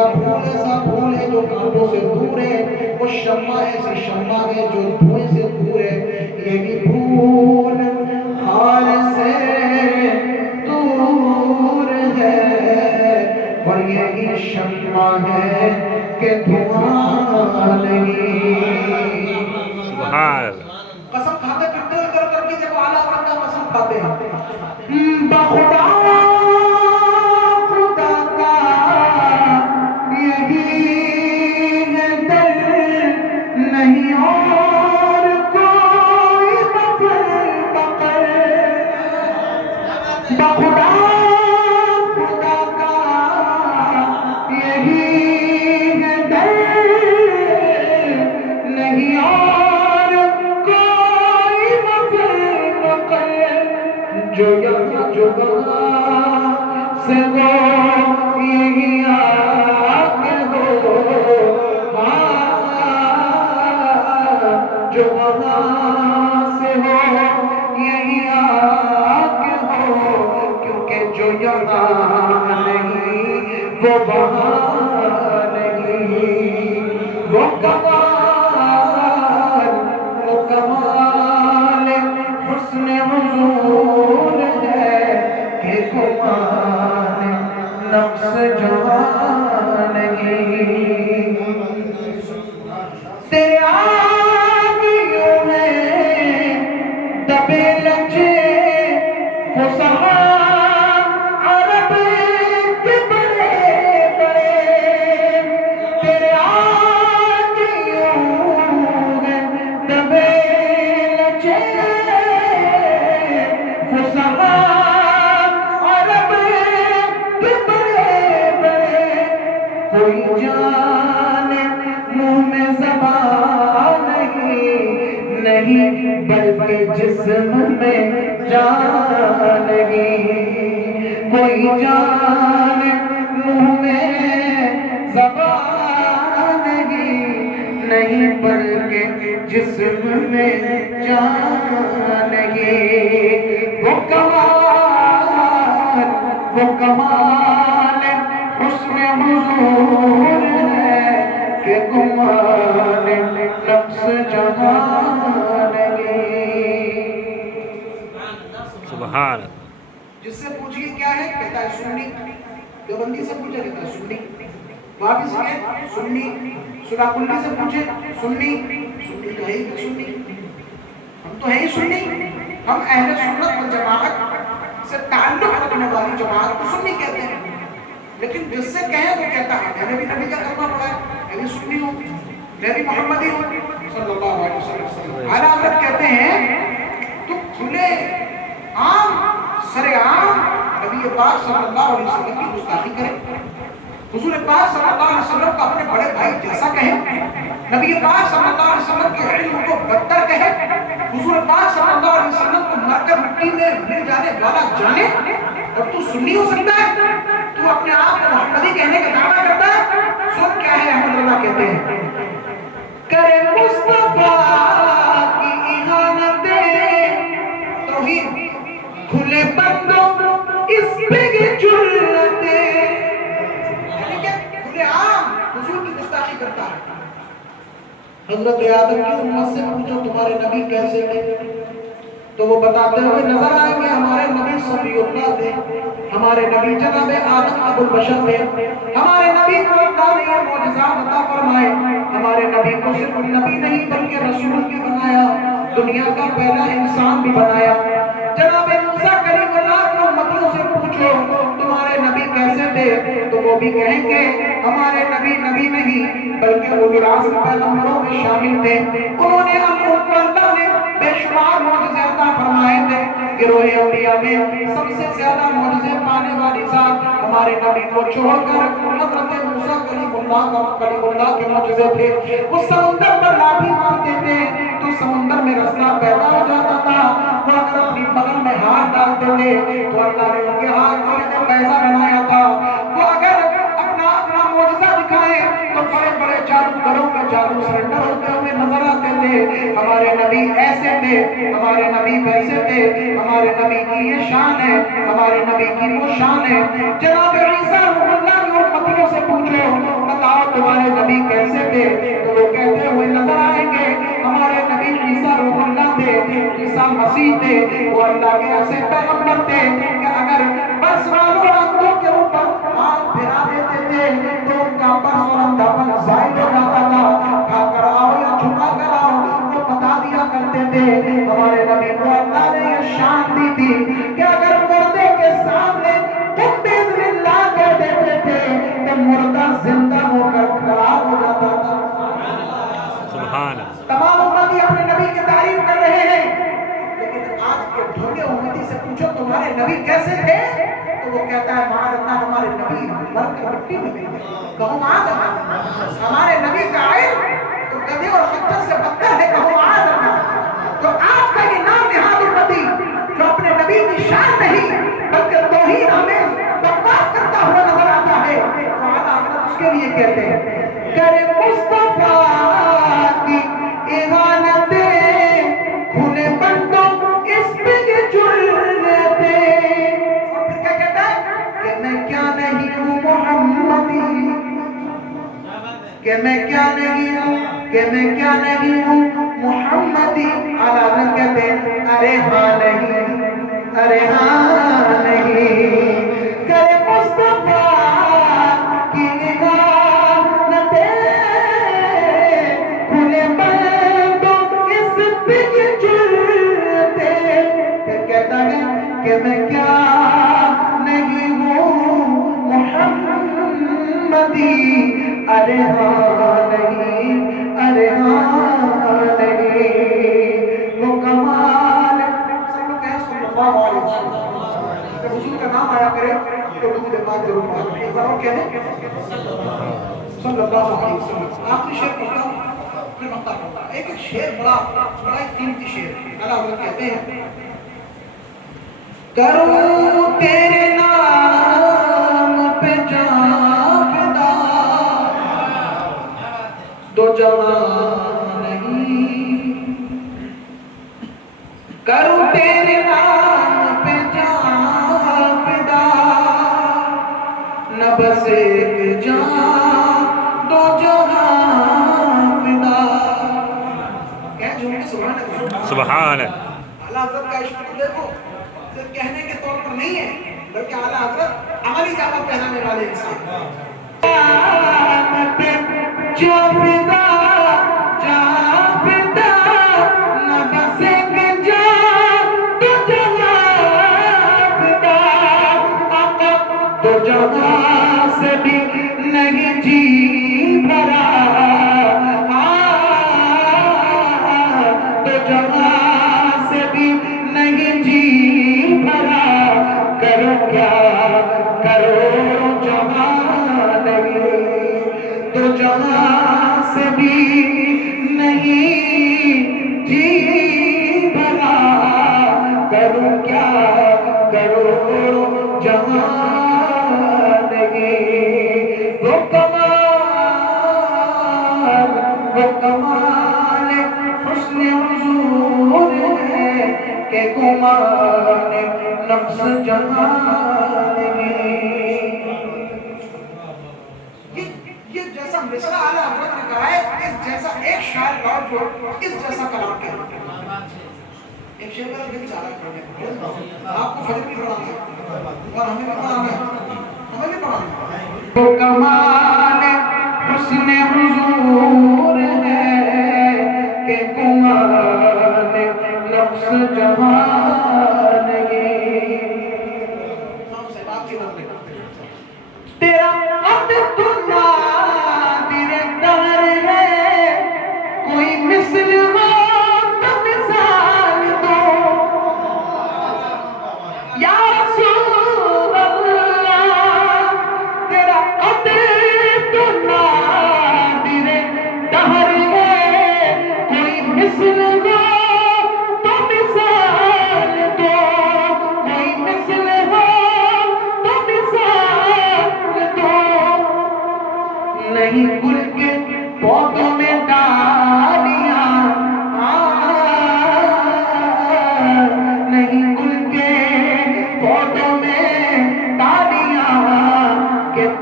کا پھول ایسا پھول ہے جو کانٹوں سے دور ہے، وہ شمع ایسی شمع ہے جو دھوئیں سے دور ہے، یہی پھول خار سے دور ہے، اور یہی شمع ہے کہ دھواں نہیں۔ سبحان اللہ۔ قسم کھاتے پھرتے ہوئے کر کر کے جب اعلیٰ حضرت کا قسم کھاتے ہیں، بخدا خدا کا یہی ہے در، نہیں اور کوئی بقر، بخدا خدا کا یہی ہے در، نہیں اور کوئی بقر، جو یہاں جو وہاں سے ہو یہی آگے ہو، جو وہاں سے ہو یہی آگے ہو، کیونکہ جو یہاں نہیں وہ وہاں نہیں، وہ کمال حسن حضور ہے کہ گمان نقص جہاں نہیں۔ تیرے آگیوں میں دبے لچے فصحا عرب کے بڑے بڑے، تیرے آگیوں میں دبے لچے فصحا عرب کے بڑے بڑے، کوئی جانے منہ میں زبان نہیں بلکہ جسم میں جان نہیں، کوئی جان منہ میں زبان نہیں بلکہ جسم میں جان نہیں، وہ کمال حسن حضور ہے کہ گمان نقص جہاں نہیں۔ سبحان اللہ۔ جس سے پوچھئے کیا ہے کہتا ہے سنی، دیوبندی سے پوچھے کہتا ہے سنی، وہابی سے کہے سنی، سلا کلی سے پوچھے سنی، سنی تو ہے ہی سنی، ہم تو ہے ہی سنی، ہم اہل سنت والجماعت سے تعلق رکھنے والی جماعت کو سنی کہتے ہیں، لیکن جس سے کہیں وہ کہتا ہے میں نے بھی نبی کا کلمہ پڑھا ہے، میں بھی سنی ہوں، میں بھی محمدی ہوں صلی اللہ علیہ وسلم۔ اعلیٰ حضرت کہتے ہیں تو کھلے عام سر عام نبی پاک صلی اللہ علیہ وسلم کی گستاخی کرے، حضور پاک صلی اللہ علیہ وسلم کو اپنے بڑے بھائی جیسا کہے، نبی پاک صلی اللہ علیہ وسلم کے علم کو بدتر کہے، حضور پاک صلی اللہ علیہ وسلم کو مر کر مٹی میں مل جانے والا جانے، اور تو سنی ہو سکتا ہے، تو اپنے آپ کو محمدی کہنے کا دعویٰ کرتا ہے۔ سن کیا ہے احمد اللہ کہتے ہیں، کرے مصطفیٰ کی اہانتیں توہین کھلے بندوں اس پہ یہ جرتیں، یعنی کہ کھلے عام حضور کی گستاخی کرتا ہے۔ حضرت آدم کی امت سے پوچھو تمہارے نبی کیسے تھے، تو وہ بتاتے ہوئے نظر آئیں گے ہمارے نبی صفی اللہ تھے، ہمارے نبی جناب آدم ابو البشر تھے، ہمارے نبی کو اللہ نے یہ معجزات عطا فرمائے، ہمارے نبی کو صرف نبی نہیں بلکہ رسول بھی بنایا، دنیا کا پہلا انسان بھی بنایا۔ جناب موسیٰ کلیم اللہ کی امتیوں سے پوچھو تمہارے نبی کیسے تھے، تو وہ بھی کہیں گے ہمارے نبی نبی نہیں بلکہ وہ العزم پیغمبروں میں شامل تھے، انہوں نے ہم کو اللہ نے بے شمار معجزے عطا فرمائے تھے، گروہ انبیاء میں سب سے زیادہ معجزے پانے والی ذات ہمارے نبی کو چھوڑ کر حضرت موسیٰ کلیم اللہ کے معجزے تھے۔ وہ سمندر پر لاٹھی مارتے تھے تو سمندر میں رسنا پیدا ہو جاتا تھا، وہ اگر اپنی بغل میں ہاتھ ڈالتے تھے تو اللہ نے ان کے ہاتھ کو پیسہ بنایا تھا، وہ اگر اپنا معجزہ دکھائے تو بڑے بڑے جادوگروں کے جادو سرنڈر ہوتے ہوئے نظر آتے تھے۔ ہمارے نبی ایسے تھے، ہمارے نبی ویسے تھے، ہمارے نبی کی یہ شان ہے، ہمارے نبی کی وہ شان ہے۔ جناب عیسیٰ روح اللہ کی امتیوں سے پوچھو تمہارے نبی کیسے تھے؟ تو وہ کہتے ہوئے نظر آئیں گے ہمارے نبی عیسیٰ روح اللہ تھے، عیسیٰ مسیح تھے، وہ اللہ کے ایسے پیغمبر تھے کہ اگر بس والوں آنکھوں کے اوپر ہاتھ پھیرا دیتے تھے تو ان کا برس اور اندھاپن زائد ہو جاتا تھا، کھا کر آؤ یا چھپا کر آؤ وہ بتا دیا کرتے تھے۔ ہمارے نبی کو اللہ نے یہ شان دی تھی کہ اگر مردے کے سامنے تم بِإِذْنِ اللہ کہہ دیتے تھے تو مردہ زندہ ہو کر کھڑا ہو جاتا تھا۔ سبحان تمام امتی اپنے نبی کی تعریف کر رہے ہیں، لیکن آج کے ڈھونگے امتی سے پوچھو تمہارے نبی کیسے تھے تو وہ کہتا ہے معاذ اللہ ہمارے نبی مر کر مٹی میں مل گئے۔ کہو معاذ اللہ، ہمارے نبی کا علم تو گدھے اور خچر سے بدتر ہے، کہو معاذ اللہ۔ تو آج کا یہ نام نہاد امتی جو اپنے نبی کی شان نہیں بلکہ توہین آمیز بکواس کرتا ہوا نظر آتا ہے، تو اعلیٰ حضرت اس کے لیے کہتے ہیں کرے مصطفیٰ کی اہانتیں کھلے بندوں اس پہ جرتے، اور پھر کیا کہتا ہے کہ میں کیا نہیں ہوں محمدی، کہ میں کیا نہیں ہوں، کہ میں کیا نہیں ہوں محمدی۔ اعلیٰ حضرت کہتے ہیں ارے ہاں نہیں، ارے ہاں نہیں، کرے مصطفیٰ کی اہانتیں کھلے بندوں اس پہ جرتے، پھر کہتا ہے کہ میں کیا نہیں ہوں محمدی، ارے ہاں نہیں، ارے ہاں نہیں، وہ کمال سب لوگ کہیں صلی اللہ علیہ وسلم، جب حضور کا نام آیا کرے تو حضور پاک ضرور پاک ایک بار اور کہہ دیں صلی اللہ علیہ وسلم۔ آخری شعر پڑھتا ہوں پھر مقطع پڑھتا ہوں، ایک شعر بڑا ایک قیمتی شعر ہے۔ اعلیٰ حضرت کہتے ہیں کروں تیرے نام پہ جان فدا، دو جہاں نہیں، کروں تیرے نام پہ جان فدا، نہ بس ایک جان دو جہاں فدا۔ کیا جملے سبحان اللہ، سبحان اعلیٰ حضرت کا عشق تو دیکھو صرف کہنے کے طور پر نہیں ہے بلکہ اعلیٰ حضرت عملی دعوت پہنانے والے انسان۔ جو فدا جا فدا، نہ بس ایک جان دو جہاں فدا، آقا دو جہاں سے بھی نہیں جی بھرا، دو جہاں سے بھی نہیں جی بھرا، کرو کیا کرو جہاں نہیں، دو جہاں سے بھی نہیں جی بھرا، کرو کیا کرو جہاں نہیں، وہ کمال حسن حضور ہے کہ گمان نفس جہاں نہیں۔ یہ جیسا مصرع اعلیٰ حضرت نے کہا ہے، اس جیسا ایک شاعر لاؤ جو اس جیسا کلام کہہ، ایک شعر میرا دل چاہ رہا ہے پڑھنے کو، آپ کو فجر بھی پڑھانا ہے اور ہمیں بھی پڑھانا ہے، ہمیں بھی پڑھانا ہے۔ وہ کمال حسن حضور ہے کہ گمان نفس جہاں نہیں، تیرا عبد نادر دہر ہے، کوئی مثل ہو تو مثال دو، یا رسول اللہ تیرا عبد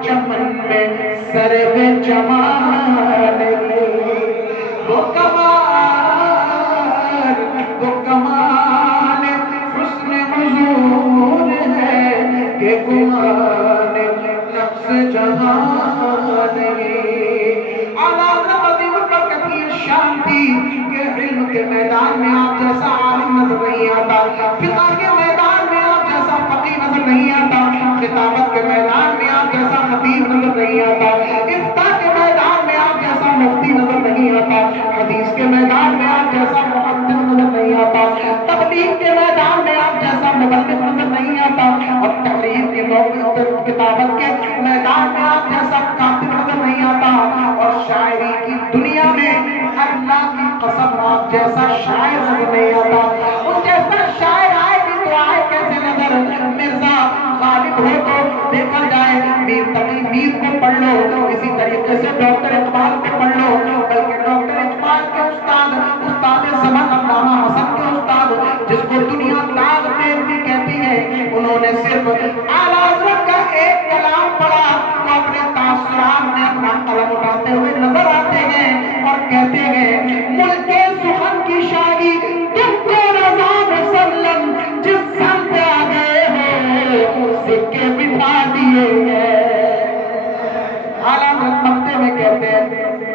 چمن میں سرو جمال وہ کمال حسن حضور ہے کہ گمان نفس جہان اعلیٰ حضرت پر کبھی شان تھی کہ علم کے میدان میں آپ جیسا عالم نظر نہیں آتا، فقہ کے میدان میں آپ جیسا فقیہ نظر نہیں آتا، خطابت کے میدان میں آپ جیسا خطیب نظر نہیں آتا، افتاء کے میدان میں آپ جیسا مفتی نظر نہیں آتا، حدیث کے میدان میں آپ جیسا محدث نظر نہیں آتا، تبلیغ کے میدان میں آپ جیسا مبلغ نظر نہیں آتا، اور تحریر کے کتابت کے میدان میں آپ جیسا کاتب نظر نہیں آتا، اور شاعری کی دنیا میں اللہ کی قسم آپ جیسا شاعر نظر نہیں آتا۔ ان جیسا شاعر آئے بھی تو آئے کیسے نظر؟ مرزا غالب ہو تو دیکھا جائے، میر تقی میر کو پڑھ لو، اسی طریقے سے ڈاکٹر اقبال کو پڑھ لو، بلکہ ڈاکٹر اقبال کے استاد زمان علامہ حسن کے استاد جس کو دنیا داغ پیر بھی کہتی ہے، انہوں نے صرف اعلیٰ حضرت کا ایک کلام پڑھا تو اپنے تاثرات میں اپنا قلم اٹھاتے ہوئے نظر آتے ہیں اور کہتے ہیں ملک سخن کی شاعری تم کو رضا مسلم جس سمت آ گئے ہو سکے بٹھا دیے ہیں۔ اعلیٰ حضرت مقتے میں کہتے ہیں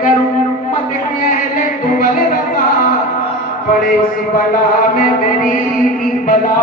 کروں مدح اہل دول رضا پڑے اس بلا میں میری بلا